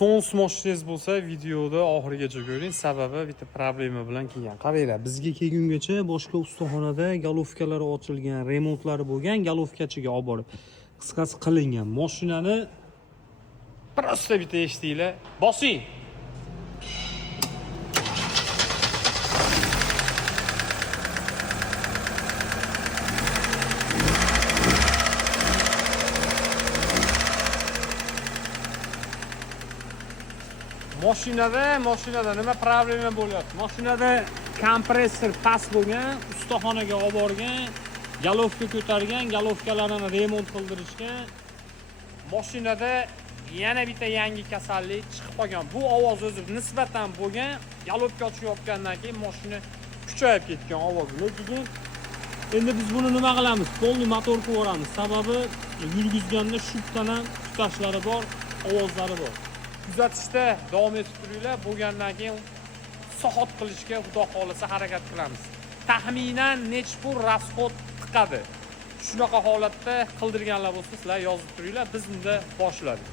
Son smoshningiz bo'lsa, videoda oxirigacha ko'ring, sababi bitta problema bilan kelgan. Qaranglar, bizga kelgungacha boshqa ustaxonada galovkalari ochilgan, remontlari bo'lgan, galovkachiga olib borib, qisqasi qilingan. Mashinani prosta bitta eshitinglar. Bosing. Mashinada nima problema bo'lyapti? Mashinada kompressor past bo'lgan, ustaxonaga olib borgan, galovka ko'targan, galovkalarini remont qildirishgan. Mashinada yana bitta yangi kasallik chiqib qolgan. Bu ovoz o'zi nisbatan bo'lgan, galovka ochib yopgandan keyin mashina kuchayib ketgan ovoz. Lekin endi biz buni nima qilamiz? Polni motor qilib yuboramiz. Sababi yurgizganda shubdan ham tutashlari bor, ovozlari bor. Kuzatishda davom etib turinglar. Bo'lgandan keyin sohot qilishga xudo xolisa harakat qilamiz. Taxminan nechta pul rasxod chiqadi. Shunaqa holatda qildirganlar bo'lsa, sizlar yozib turinglar. Biz unda boshladik.